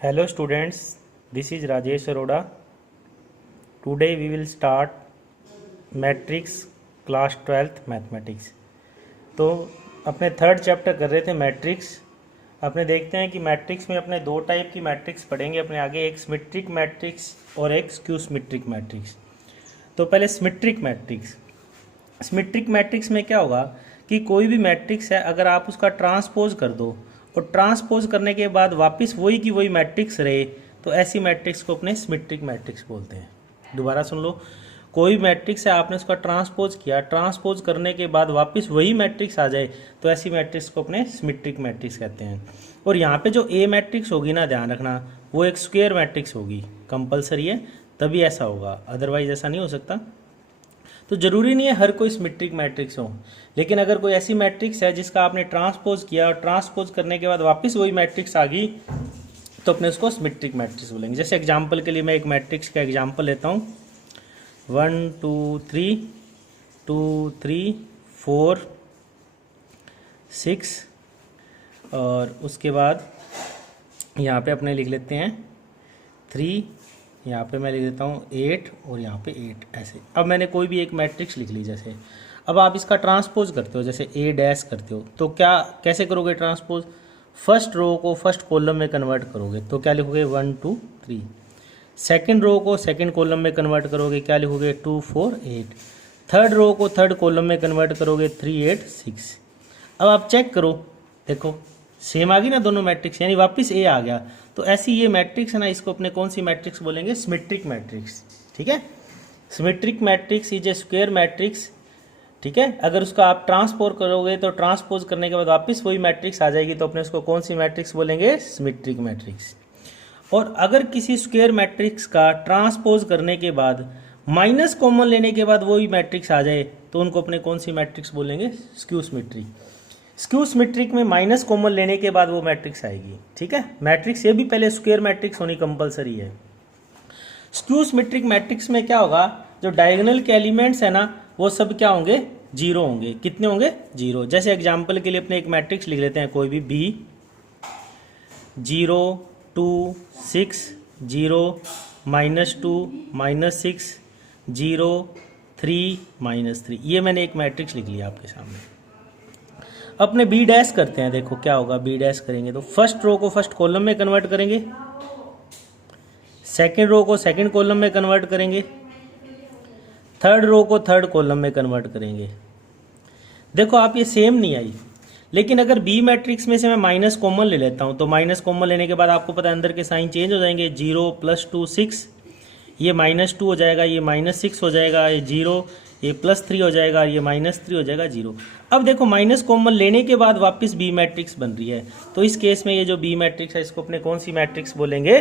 Hello students, this is Rajesh Aroda. Today we will start matrix class 12th mathematics. तो अपने third chapter कर रहे थे matrix. अपने देखते हैं कि मैट्रिक्स में अपने दो टाइप की मैट्रिक्स पढ़ेंगे अपने आगे, एक सिमेट्रिक मैट्रिक्स और एक स्क्यू सिमेट्रिक मैट्रिक्स। तो पहले सिमेट्रिक मैट्रिक्स। सिमेट्रिक मैट्रिक्स में क्या होगा कि कोई भी मैट्रिक्स है, अगर आप उसका ट्रांसपोज कर दो और ट्रांसपोज करने के बाद वापस वही की वही मैट्रिक्स रहे, तो ऐसी मैट्रिक्स को अपने सिमेट्रिक मैट्रिक्स बोलते हैं। दोबारा सुन लो, कोई मैट्रिक्स है, आपने उसका ट्रांसपोज किया, ट्रांसपोज करने के बाद वापस वही मैट्रिक्स आ जाए, तो ऐसी मैट्रिक्स को अपने सिमेट्रिक मैट्रिक्स कहते हैं। और यहाँ पे जो ए मैट्रिक्स होगी ना, ध्यान रखना, वो एक स्क्वायर मैट्रिक्स होगी, कंपलसरी है, तभी ऐसा होगा, अदरवाइज ऐसा नहीं हो सकता। तो ज़रूरी नहीं है हर कोई सिमेट्रिक मैट्रिक्स हो, लेकिन अगर कोई ऐसी मैट्रिक्स है जिसका आपने ट्रांसपोज किया और ट्रांसपोज करने के बाद वापस वही मैट्रिक्स आ गई, तो अपने उसको सिमेट्रिक मैट्रिक्स बोलेंगे। जैसे एग्जांपल के लिए मैं एक मैट्रिक्स का एग्जांपल लेता हूँ, 1 2 3 2 3 4 6, और उसके बाद यहाँ पे अपने लिख लेते हैं 3, यहाँ पे मैं लिख देता हूँ 8 और यहाँ पे 8, ऐसे। अब मैंने कोई भी एक मैट्रिक्स लिख ली, जैसे अब आप इसका ट्रांसपोज करते हो, जैसे ए डैश करते हो, तो क्या कैसे करोगे ट्रांसपोज? फर्स्ट रो को फर्स्ट कॉलम में कन्वर्ट करोगे, तो क्या लिखोगे 1 2 3। सेकंड रो को सेकंड कॉलम में कन्वर्ट करोगे, क्या लिखोगे 2 4 8। थर्ड रो को थर्ड कॉलम में कन्वर्ट करोगे 3 8 6। अब आप चेक करो, देखो सेम आ गई ना दोनों मैट्रिक्स, यानी वापस ए आ गया। तो ऐसी ये मैट्रिक्स है ना, इसको अपने कौन सी मैट्रिक्स बोलेंगे? Symmetric matrix. ठीक है, symmetric matrix is a square matrix. ठीक है, अगर उसका आप ट्रांसपोज करोगे तो ट्रांसपोज करने के बाद वापस वही मैट्रिक्स आ जाएगी, तो अपने उसको कौन सी मैट्रिक्स बोलेंगे? Symmetric matrix. और अगर किसी स्क्वायर मैट्रिक्स का ट्रांसपोज करने के बाद माइनस कॉमन लेने के बाद वही मैट्रिक्स आ जाए, तो उनको अपने कौन सी मैट्रिक्स बोलेंगे? Skew symmetric. स्क्यू सिमेट्रिक में माइनस कॉमन लेने के बाद वो मैट्रिक्स आएगी। ठीक है, मैट्रिक्स ये भी पहले स्क्वायर मैट्रिक्स होनी कंपलसरी है। स्क्यू सिमेट्रिक मैट्रिक्स में क्या होगा, जो डायगोनल के एलिमेंट्स है ना, वो सब क्या होंगे? जीरो होंगे। कितने होंगे? जीरो। जैसे एग्जांपल के लिए अपने एक मैट्रिक्स लिख लेते हैं, कोई भी बी 0 2 6 0 -2 -6 0 3 -3। ये मैंने एक मैट्रिक्स लिख लिया आपके सामने। अपने बी डैश करते हैं, देखो क्या होगा। बी डैश करेंगे तो फर्स्ट रो को फर्स्ट कॉलम में कन्वर्ट करेंगे, सेकंड रो को सेकंड कॉलम में कन्वर्ट करेंगे, थर्ड रो को थर्ड कॉलम में कन्वर्ट करेंगे। देखो आप, ये सेम नहीं आई, लेकिन अगर बी मैट्रिक्स में से मैं माइनस कॉमन ले लेता हूं, तो माइनस कॉमन लेने के बाद आपको पता है अंदर के साइन चेंज हो जाएंगे। 0 +2 6, ये -2 हो जाएगा, ये -6 हो जाएगा, ये 0, ये +3 हो जाएगा, ये -3 हो जाएगा, 0। अब देखो माइनस कॉमन लेने के बाद वापस बी मैट्रिक्स बन रही है, तो इस केस में ये जो बी मैट्रिक्स है, इसको अपने कौन सी मैट्रिक्स बोलेंगे?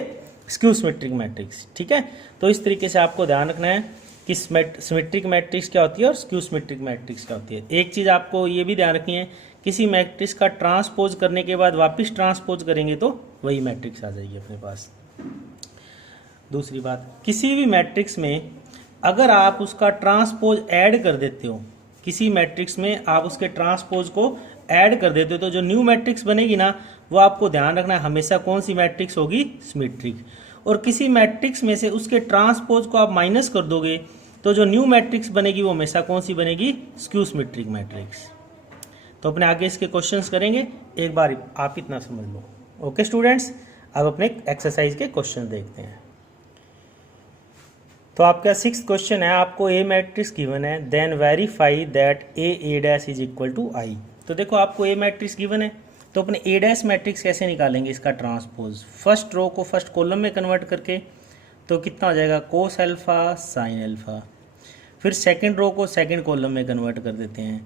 Skew symmetric matrix. ठीक है, तो इस तरीके से आपको ध्यान रखना है कि सिमेट्रिक मैट्रिक्स क्या होती है और स्क्यू सिमेट्रिक मैट्रिक्स क्या होती है। एक चीज़ आपको ये भी ध्यान रखनी है, किसी मैट्रिक्स का ट्रांसपोज करने के बाद वापस ट्रांसपोज करेंगे तो वही मैट्रिक्स आ जाएगी अपने पास। दूसरी बात, किसी भी मैट्रिक्स में अगर आप उसका ट्रांसपोज ऐड कर देते हो, किसी मैट्रिक्स में आप उसके ट्रांसपोज को ऐड कर देते हो, तो जो न्यू मैट्रिक्स बनेगी ना, वो आपको ध्यान रखना है हमेशा कौन सी मैट्रिक्स होगी? सिमेट्रिक। और किसी मैट्रिक्स में से उसके ट्रांसपोज को आप माइनस कर दोगे, तो जो न्यू मैट्रिक्स बनेगी वो हमेशा कौन सी बनेगी? Skew symmetric matrix. तो अपने आगे इसके क्वेश्चंस करेंगे, एक बार आप इतना समझ लो। ओके स्टूडेंट्स, अब अपने एक्सरसाइज के क्वेश्चन देखते हैं। तो आपका 6th क्वेश्चन है, आपको ए मैट्रिक्स गिवन है, then verify that A dash is equal to I. तो देखो आपको ए मैट्रिक्स गिवन है, तो अपने ए डैश मैट्रिक्स कैसे निकालेंगे? इसका ट्रांसपोज फर्स्ट रो को फर्स्ट कॉलम में कन्वर्ट करके, तो कितना हो जाएगा? कोस अल्फा साइन अल्फा। फिर सेकंड रो को सेकंड कॉलम में कन्वर्ट कर देते हैं,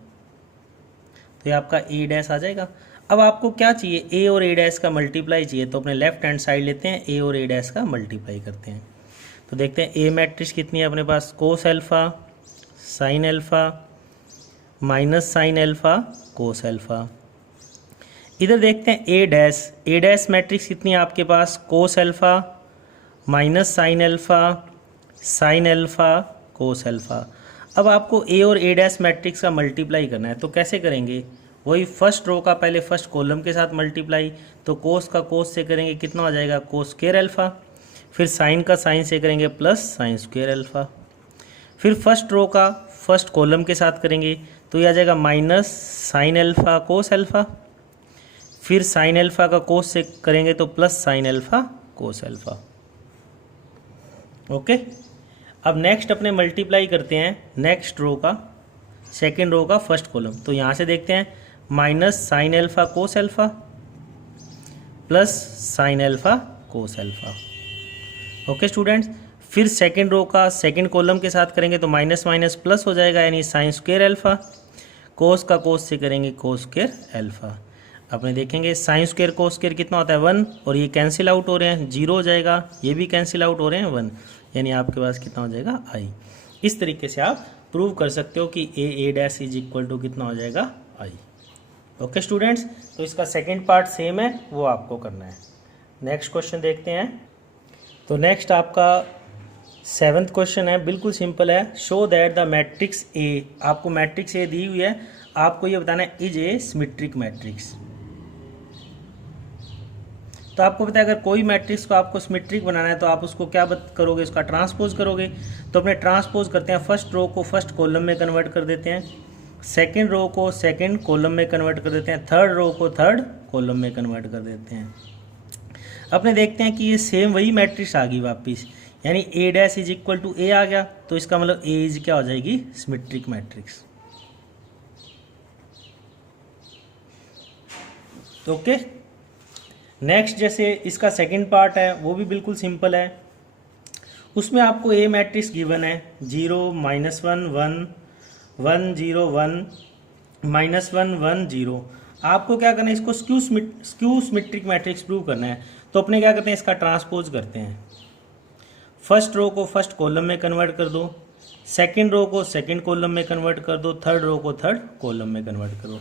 तो ये आपका ए डैश आ जाएगा। अब आपको क्या चाहिए? ए और ए डैश का मल्टीप्लाई चाहिए, तो अपने लेफ्ट हैंड साइड लेते हैं, ए और ए डैश का मल्टीप्लाई करते हैं। तो देखते हैं ए मैट्रिक्स कितनी है अपने पास? Cos alpha sine alpha minus sine alpha cos alpha. इधर देखते हैं ए डैश मैट्रिक्स कितनी है आपके पास? Cos alpha minus sine alpha cos alpha. अब आपको ए और ए डैश मैट्रिक्स का मल्टीप्लाई करना है, तो कैसे करेंगे? वही फर्स्ट रो का पहले फर्स्ट कॉलम के साथ मल्टीप्लाई, तो कोस का कोस से करेंगे कितना हो जाएगा कोस स्क्वायर अल्फ़ा, फिर साइन का साइन से करेंगे प्लस साइन स्क्वायर अल्फ़ा, फिर फर्स्ट रो का फर्स्ट कॉलम के साथ करेंगे तो ये आ जाएगा minus sine alpha cos alpha, फिर साइन अल्फ़ा का कोस से करेंगे तो plus sine alpha cos alpha. Okay, अब नेक्स्ट अपने मल्टीप्लाई करते हैं नेक्स्ट रो का सेकेंड रो का फर्स्ट कॉलम, तो यहाँ से देखते हैं minus sine alpha cos alpha plus sine alpha cos alpha. Okay students, फिर सेकेंड रो का सेकेंड कॉलम के साथ करेंगे तो माइनस माइनस प्लस हो जाएगा, यानी साइन स्क्वायर अल्फ़ा, कोस का कोस से करेंगे कोस स्क्वायर अल्फ़ा। अपने देखेंगे साइन स्क्वायर कोस स्क्वायर कितना होता है 1, और ये कैंसिल आउट हो रहे हैं, 0 हो जाएगा, ये भी कैंसिल आउट हो रहे हैं 1, यानी आपके पास कितना हो जाएगा आई। इस तरीके से आप प्रूव कर सकते हो कि ए डैश इज इक्वल टू कितना हो जाएगा आई। ओके स्टूडेंट्स, तो इसका सेकेंड पार्ट सेम है, वो आपको करना है। नेक्स्ट क्वेश्चन देखते हैं। तो नेक्स्ट आपका 7th क्वेश्चन है, बिल्कुल सिंपल है। Show that the matrix A, आपको मैट्रिक्स ए दी हुई है, आपको ये बताना है इज ए सिमेट्रिक मैट्रिक्स। तो आपको पता है अगर कोई मैट्रिक्स को आपको सिमेट्रिक बनाना है तो आप उसको क्या करोगे, उसका ट्रांसपोज करोगे। तो अपने ट्रांसपोज करते हैं, फर्स्ट रो को फर्स्ट कॉलम में कन्वर्ट कर देते हैं, सेकंड रो को सेकंड कॉलम में कन्वर्ट कर देते हैं, थर्ड रो को थर्ड कॉलम में कन्वर्ट कर देते हैं। अपने देखते हैं कि ये सेम वही मैट्रिक्स आ गई वापिस, यानी ए डैश इज इक्वल टू ए आ गया, तो इसका मतलब ए इज क्या हो जाएगी सिमेट्रिक मैट्रिक्स। ओके, नेक्स्ट जैसे इसका सेकंड पार्ट है वो भी बिल्कुल सिंपल है। उसमें आपको ए मैट्रिक्स गिवन है 0 -1 1 1 0 1 -1 1 0। आपको क्या करना है, इसको स्क्यू सिमेट्रिक मैट्रिक्स प्रूव करना है। तो अपने क्या करते हैं, इसका ट्रांसपोज करते हैं, फर्स्ट रो को फर्स्ट कॉलम में कन्वर्ट कर दो, सेकंड रो को सेकंड कॉलम में कन्वर्ट कर दो, थर्ड रो को थर्ड कॉलम में कन्वर्ट करो।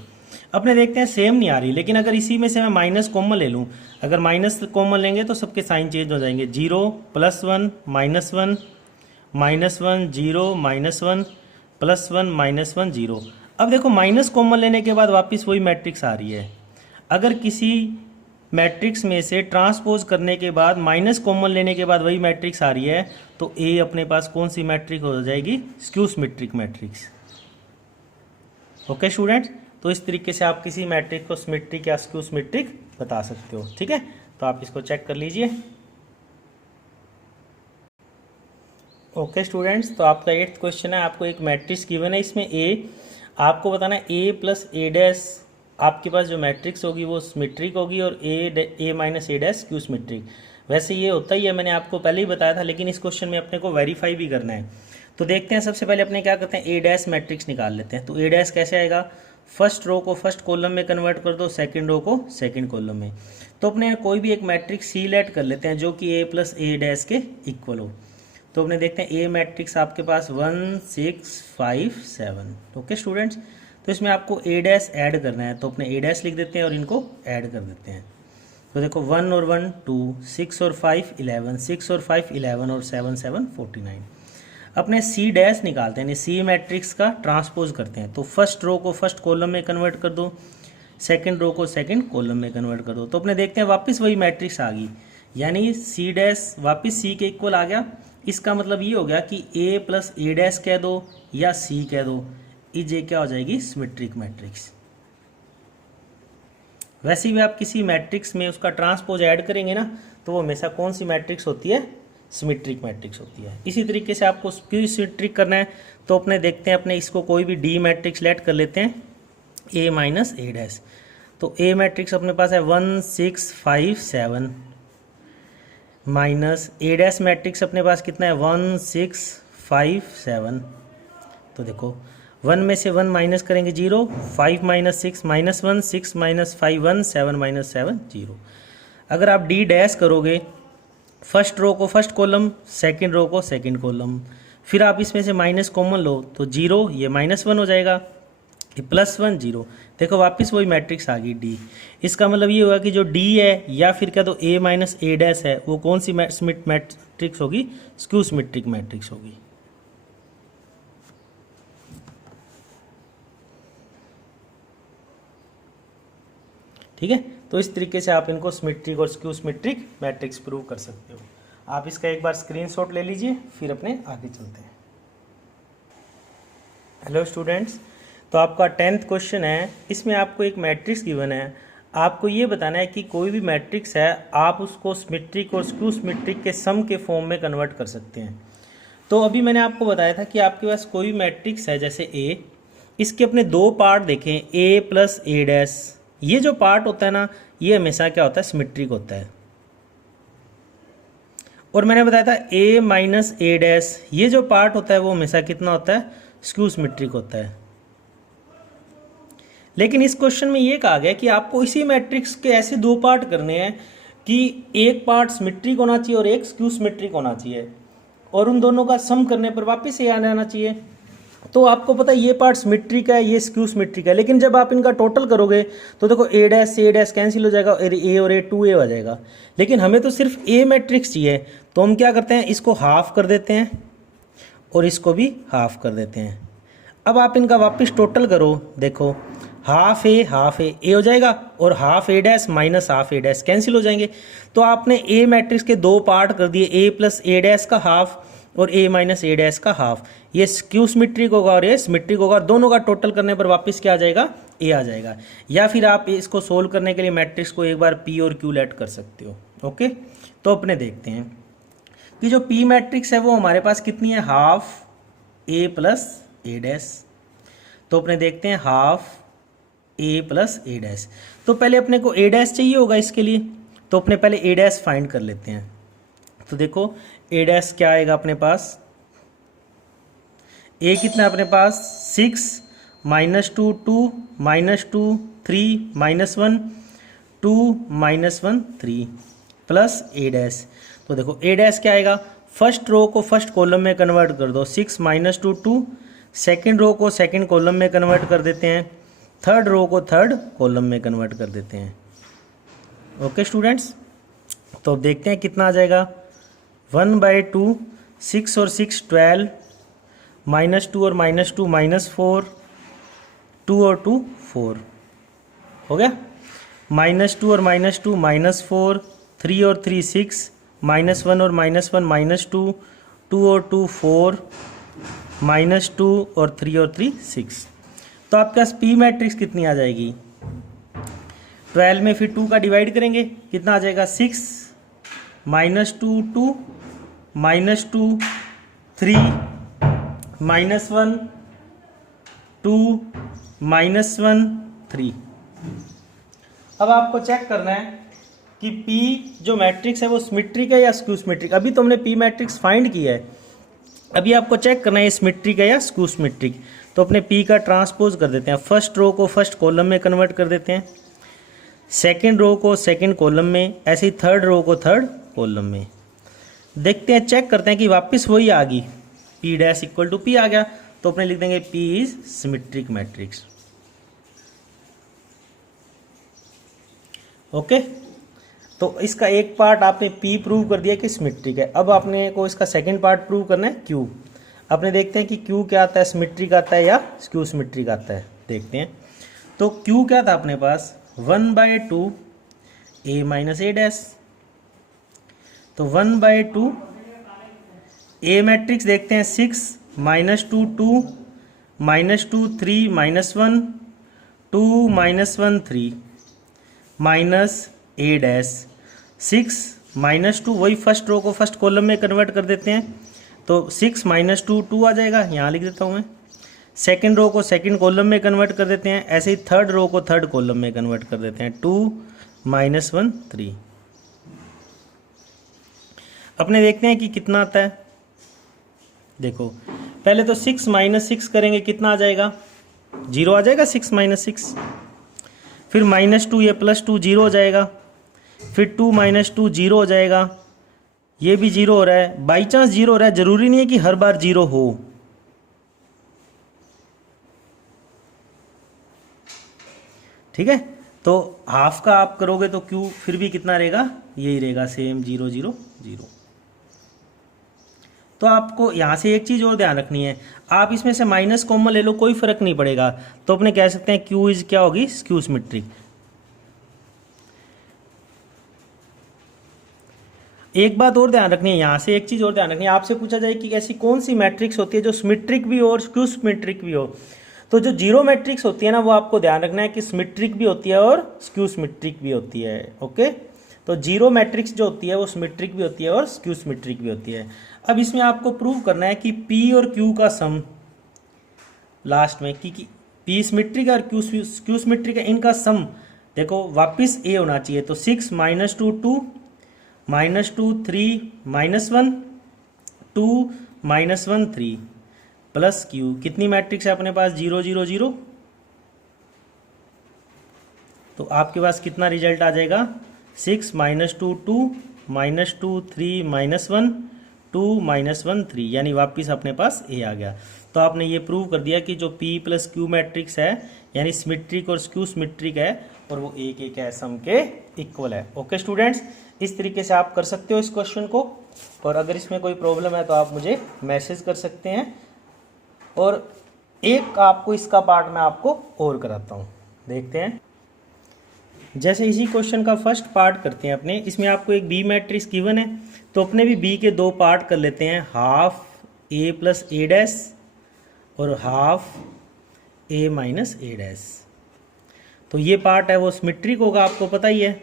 अपने देखते हैं सेम नहीं आ रही, लेकिन अगर इसी में से मैं माइनस कॉमन ले लूँ, अगर माइनस कॉमन लेंगे तो सबके साइन चेंज हो जाएंगे, 0 +1 -1 -1 0 -1 +1 -1 0। अब देखो माइनस कॉमन लेने के बाद वापस वही मैट्रिक्स आ रही है। अगर किसी मैट्रिक्स में से ट्रांसपोज करने के बाद माइनस कॉमन लेने के बाद वही मैट्रिक्स आ रही है, तो ए अपने पास कौन सी मैट्रिक्स हो जाएगी, skew symmetric matrix. Okay students, तो इस तरीके से आप किसी मैट्रिक्स को सिमेट्रिक या स्क्यू सिमेट्रिक बता सकते हो। ठीक है, तो आप इसको चेक कर लीजिए। ओके स्टूडेंट्स, तो आपका 8th क्वेश्चन है, आपको एक मैट्रिक्स गिवन है, इसमें ए आपको बताना है ए प्लस ए डैश, आपके पास जो मैट्रिक्स होगी वो सिमेट्रिक होगी, और ए माइनस ए डैश स्क्यू सिमेट्रिक। वैसे ये होता ही है, मैंने आपको पहले ही बताया था, लेकिन इस क्वेश्चन में अपने को वेरीफाई भी करना है। तो देखते हैं, सबसे पहले अपने क्या करते हैं, ए डैश मैट्रिक्स निकाल लेते हैं। तो ए डैश कैसे आएगा, फर्स्ट रो को फर्स्ट कॉलम में कन्वर्ट कर दो, सेकंड रो को सेकंड कॉलम में। तो अपने कोई भी एक मैट्रिक्स सी लेट कर लेते हैं जो कि ए प्लस ए डैश के इक्वल हो। तो अपने देखते हैं ए मैट्रिक्स आपके पास 1 6 5 7। ओके स्टूडेंट्स, तो इसमें आपको ए डैश ऐड करना है, तो अपने ए डैश लिख देते हैं और इनको ऐड कर देते हैं। तो देखो 1 और 1 2, 6 और 5 11, 6 और 5 11 और 7 7 49। अपने सी डैश निकालते हैं, यानी सी मैट्रिक्स का ट्रांसपोज करते हैं। तो फर्स्ट रो को फर्स्ट कॉलम में कन्वर्ट कर दो, सेकंड रो को सेकंड कॉलम में कन्वर्ट कर दो। तो अपने देखते हैं वापस वही मैट्रिक्स आ गई, यानी सी डैश वापस सी के इक्वल आ गया। इसका मतलब ये हो गया कि ए प्लस ए डैश कह दो या सी कह दो, इज ए क्या हो जाएगी सिमेट्रिक मैट्रिक्स। वैसे भी आप किसी मैट्रिक्स में उसका ट्रांसपोज ऐड करेंगे ना, तो वो हमेशा कौन सी मैट्रिक्स होती है, सिमेट्रिक मैट्रिक्स होती है। इसी तरीके से आपको स्क्यू सिमेट्रिक करना है, तो अपने देखते हैं, अपने इसको कोई भी डी मैट्रिक्स लेट कर लेते हैं, ए माइनस ए डैश। तो ए मैट्रिक्स अपने पास है 1 6 5 7 माइनस ए डैश मैट्रिक्स अपने पास कितना है 1 6 5 7। तो देखो 1 में से 1 माइनस करेंगे 0, 5 - 6 -1, 6 - 5 1, 7 - 7 0। अगर आप डी डैश करोगे, फर्स्ट रो को फर्स्ट कॉलम, सेकंड रो को सेकंड कॉलम, फिर आप इसमें से माइनस कॉमन लो तो 0, ये -1 हो जाएगा, ये +1 0। देखो वापस वही मैट्रिक्स आ गई डी। इसका मतलब ये होगा कि जो डी है या फिर क्या तो ए माइनस ए डैश है, वो कौन सी मैट्रिक्स होगी, स्क्यू सिमेट्रिक मैट्रिक्स होगी। ठीक है, तो इस तरीके से आप इनको सिमेट्रिक और स्क्यू सिमेट्रिक मैट्रिक्स प्रूव कर सकते हो। आप इसका एक बार स्क्रीनशॉट ले लीजिए, फिर अपने आगे चलते हैं। हेलो स्टूडेंट्स, तो आपका 10th क्वेश्चन है। इसमें आपको एक मैट्रिक्स गिवन है, आपको ये बताना है कि कोई भी मैट्रिक्स है आप उसको सिमेट्रिक और स्क्यू सिमेट्रिक के सम के फॉर्म में कन्वर्ट कर सकते हैं। तो अभी मैंने आपको बताया था कि आपके पास कोई भी मैट्रिक्स है जैसे ए, इसके अपने दो पार्ट देखें, ए प्लस ए डैश। ये जो पार्ट होता है ना, ये हमेशा क्या होता है, सिमेट्रिक होता है। और मैंने बताया था ए माइनस ए डैश, ये जो पार्ट होता है वो हमेशा कितना होता है, स्क्यू सिमेट्रिक होता है। लेकिन इस क्वेश्चन में ये कहा गया कि आपको इसी मैट्रिक्स के ऐसे दो पार्ट करने हैं कि एक पार्ट सिमेट्रिक होना चाहिए और एक स्क्यू सिमेट्रिक होना चाहिए, और उन दोनों का सम करने पर वापस ये आना चाहिए। तो आपको पता है ये पार्ट सिमेट्रिक है, ये स्क्यू सिमेट्रिक है, लेकिन जब आप इनका टोटल करोगे तो देखो ए डैश से ए डैश कैंसिल हो जाएगा, ए और ए 2a हो जाएगा। लेकिन हमें तो सिर्फ ए मैट्रिक्स चाहिए, तो हम क्या करते हैं, इसको हाफ कर देते हैं और इसको भी हाफ कर देते हैं। अब आप इनका वापस टोटल करो, देखो हाफ ए हो जाएगा और हाफ ए डैश माइनस हाफ ए डैश कैंसिल हो जाएंगे। तो आपने ए मैट्रिक्स के दो पार्ट कर दिए, ए प्लस ए डैश का हाफ और ए माइनस ए डैश का हाफ। ये स्क्यू सिमेट्रिक होगा और ये सिमेट्रिक होगा, दोनों का टोटल करने पर वापस क्या आ जाएगा, ए आ जाएगा। या फिर आप इसको सोल्व करने के लिए मैट्रिक्स को एक बार पी और क्यू लेट कर सकते हो। ओके, तो अपने देखते हैं कि जो पी मैट्रिक्स है वो हमारे पास कितनी है, हाफ ए प्लस ए डैश। तो अपने देखते हैं हाफ ए प्लस ए डैश। तो पहले अपने को ए डैश चाहिए होगा इसके लिए, तो अपने पहले ए डैश फाइंड कर लेते हैं। तो देखो ए डैश क्या आएगा अपने पास, ए कितना अपने पास 6 -2 2 -2 3 -1 2 -1 3 प्लस ए डैश। तो देखो ए डैश क्या आएगा, फर्स्ट रो को फर्स्ट कॉलम में कन्वर्ट कर दो, 6 -2 2, सेकेंड रो को सेकेंड कॉलम में कन्वर्ट कर देते हैं, थर्ड रो को थर्ड कॉलम में कन्वर्ट कर देते हैं। ओके स्टूडेंट्स, तो अब देखते हैं कितना आ जाएगा, 1/2, 6 और 6 12, -2 और -2 -4, 2 और 2 4 हो गया, -2 और -2 -4, 3 और 3 6, -1 और -1 -2, 2 और 2 4, -2 और 3 और 3 6। तो आपके पास पी मैट्रिक्स कितनी आ जाएगी, 12 में फिर 2 का डिवाइड करेंगे, कितना आ जाएगा, 6 -2 2 -2 3 -1 2 -1 3। अब आपको चेक करना है कि P जो मैट्रिक्स है वो सिमेट्रिक है या स्क्यू सिमेट्रिक। अभी तो हमने P मैट्रिक्स फाइंड किया है, अभी आपको चेक करना है ये सिमेट्रिक है या स्क्यू सिमेट्रिक। तो अपने P का ट्रांसपोज कर देते हैं, फर्स्ट रो को फर्स्ट कॉलम में कन्वर्ट कर देते हैं, सेकेंड रो को सेकेंड कॉलम में, ऐसे ही थर्ड रो को थर्ड कॉलम में। देखते हैं, चेक करते हैं कि वापस वही आ गई, P dash equal to P आ गया। तो अपने लिख देंगे P is symmetric matrix. Okay, तो इसका एक पार्ट आपने P प्रूव कर दिया कि सिमेट्रिक है। अब आपने को इसका सेकंड पार्ट प्रूव करना है Q। अपने देखते हैं कि Q क्या आता है, सिमेट्रिक आता है या स्क्यू सिमेट्रिक आता है, देखते हैं। तो Q क्या था अपने पास, 1/2 A माइनस ए डैश। तो 1/2 ए मैट्रिक्स देखते हैं, 6 -2 2 -2 3 -1 2 -1 3 माइनस ए डैश, 6 -2, वही फर्स्ट रो को फर्स्ट कॉलम में कन्वर्ट कर देते हैं। तो 6 -2 2 आ जाएगा, यहाँ लिख देता हूँ मैं। सेकेंड रो को सेकेंड कॉलम में कन्वर्ट कर देते हैं, ऐसे ही थर्ड रो को थर्ड कॉलम में कन्वर्ट कर देते हैं, 2 -1 3। अपने देखते हैं कि कितना आता है। देखो पहले तो 6 - 6 करेंगे, कितना आ जाएगा, 0 आ जाएगा, 6 - 6। फिर -2, ये +2 0 हो जाएगा, फिर 2 - 2 0 हो जाएगा, ये भी 0 हो रहा है। बाई चांस 0 हो रहा है, जरूरी नहीं है कि हर बार 0 हो। ठीक है, तो हाफ का आप करोगे तो Q फिर भी कितना रहेगा, यही रहेगा, सेम 0 0 0। तो आपको यहाँ से एक चीज़ और ध्यान रखनी है, आप इसमें से माइनस कॉमन ले लो, कोई फर्क नहीं पड़ेगा। तो अपने कह सकते हैं Q इज क्या होगी, स्क्यू सिमेट्रिक। एक बात और ध्यान रखनी है, यहाँ से एक चीज़ और ध्यान रखनी है, आपसे पूछा जाए कि ऐसी कौन सी मैट्रिक्स होती है जो सिमेट्रिक भी हो और स्क्यू सिमेट्रिक भी हो। तो जो जीरो मैट्रिक्स होती है ना, वो आपको ध्यान रखना है कि सिमेट्रिक भी होती है और स्क्यू सिमेट्रिक भी होती है। ओके, तो जीरो मैट्रिक्स जो होती है वो सिमेट्रिक भी होती है और स्क्यू सिमेट्रिक भी होती है। अब इसमें आपको प्रूव करना है कि पी और क्यू का सम लास्ट में, कि पी सिमेट्रिक है और क्यू सिमेट्रिक है, इनका सम देखो वापस ए होना चाहिए। तो 6 - 2 2 -2 3 -1 2 -1 3 प्लस क्यू, कितनी मैट्रिक्स है अपने पास 0 0 0। तो आपके पास कितना रिजल्ट आ जाएगा 6 - 2 2 -2 3 -1 2 -1 3, यानी वापस अपने पास ए आ गया। तो आपने ये प्रूव कर दिया कि जो P + Q मैट्रिक्स है यानी सिमेट्रिक और स्क्यू सिमेट्रिक है और वो एक एक है सम के इक्वल है। ओके स्टूडेंट्स, इस तरीके से आप कर सकते हो इस क्वेश्चन को, और अगर इसमें कोई प्रॉब्लम है तो आप मुझे मैसेज कर सकते हैं। और एक आपको इसका पार्ट मैं आपको और कराता हूँ, देखते हैं। जैसे इसी क्वेश्चन का फर्स्ट पार्ट करते हैं अपने, इसमें आपको एक बी मैट्रिक्स गिवन है, तो अपने भी बी के दो पार्ट कर लेते हैं, हाफ ए प्लस ए डैश और हाफ ए माइनस ए डैश। तो ये पार्ट है वो सिमेट्रिक होगा, आपको पता ही है,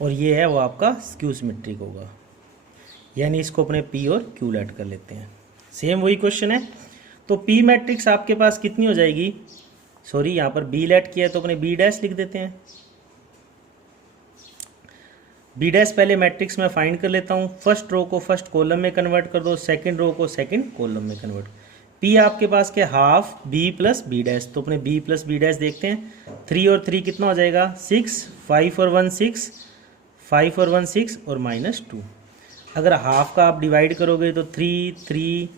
और ये है वो आपका स्क्यू सिमेट्रिक होगा, यानी इसको अपने पी और क्यू लेट कर लेते हैं। सेम वही क्वेश्चन है। तो पी मैट्रिक्स आपके पास कितनी हो जाएगी, सॉरी यहाँ पर बी लेट किया है तो अपने बी डैश लिख देते हैं। बी डैश पहले मैट्रिक्स में फाइंड कर लेता हूँ, फर्स्ट रो को फर्स्ट कॉलम में कन्वर्ट कर दो, सेकंड रो को सेकंड कॉलम में कन्वर्ट। पी आपके पास के half B plus B dash, तो अपने बी प्लस बी डैश देखते हैं। 3 और 3 कितना हो जाएगा 6, 5 और 1 6, 5 और 1 6 और -2। अगर हाफ का आप डिवाइड करोगे तो 3 3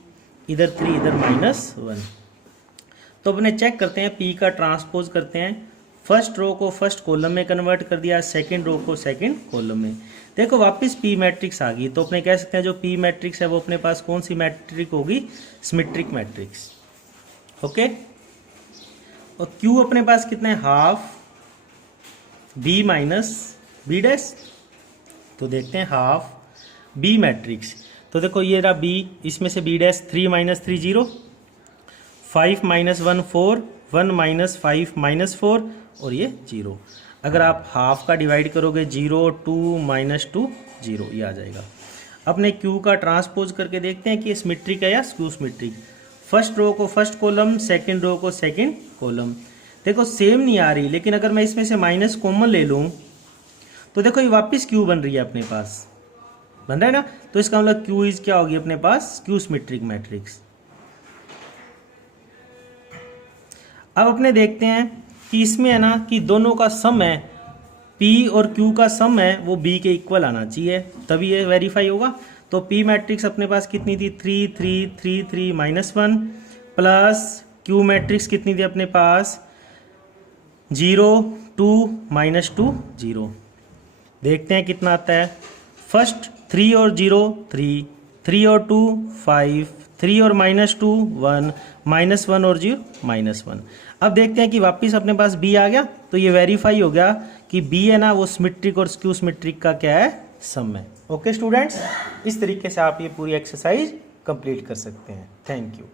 इधर 3 इधर -1। तो अपने चेक करते हैं, पी का ट्रांसपोज करते हैं, फर्स्ट रो को फर्स्ट कॉलम में कन्वर्ट कर दिया, सेकंड रो को सेकंड कॉलम में। देखो वापस पी मैट्रिक्स आ गई, तो अपने कह सकते हैं जो पी मैट्रिक्स है वो अपने पास कौन सी मैट्रिक होगी, सिमेट्रिक मैट्रिक्स। ओके, और क्यू अपने पास कितना है, half B minus B dash. तो देखते हैं हाफ बी मैट्रिक्स, तो देखो ये रहा बी, इसमें से बी डैश 3 - 3 0, 5 - 1 4, 1 - 5 -4 और ये 0। अगर आप हाफ का डिवाइड करोगे 0 2 -2 0, ये आ जाएगा। अपने क्यू का ट्रांसपोज करके देखते हैं कि सिमेट्रिक है या स्क्यू सिमेट्रिक। फर्स्ट रो को फर्स्ट कॉलम, सेकंड रो को सेकंड कॉलम। देखो सेम नहीं आ रही, लेकिन अगर मैं इसमें से माइनस कॉमन ले लूँ तो देखो ये वापस क्यू बन रही है, अपने पास बन रहा है ना। तो इसका मतलब क्यू इज क्या होगी अपने पास, स्क्यू सिमेट्रिक मैट्रिक्स। अब अपने देखते हैं कि इसमें है ना कि दोनों का सम है, P और Q का सम है वो B के इक्वल आना चाहिए, तभी ये वेरीफाई होगा। तो P मैट्रिक्स अपने पास कितनी थी 3 3 3 3 -1 प्लस Q मैट्रिक्स कितनी थी अपने पास 0 2 -2 0। देखते हैं कितना आता है। फर्स्ट 3 और 0 3, 3 और 2 5, 3 और -2 1, -1 और 0 -1। अब देखते हैं कि वापस अपने पास बी आ गया, तो ये वेरीफाई हो गया कि बी है ना वो सिमेट्रिक और स्क्यू सिमेट्रिक का क्या है, सम है। ओके स्टूडेंट्स, इस तरीके से आप ये पूरी एक्सरसाइज कंप्लीट कर सकते हैं। Thank you.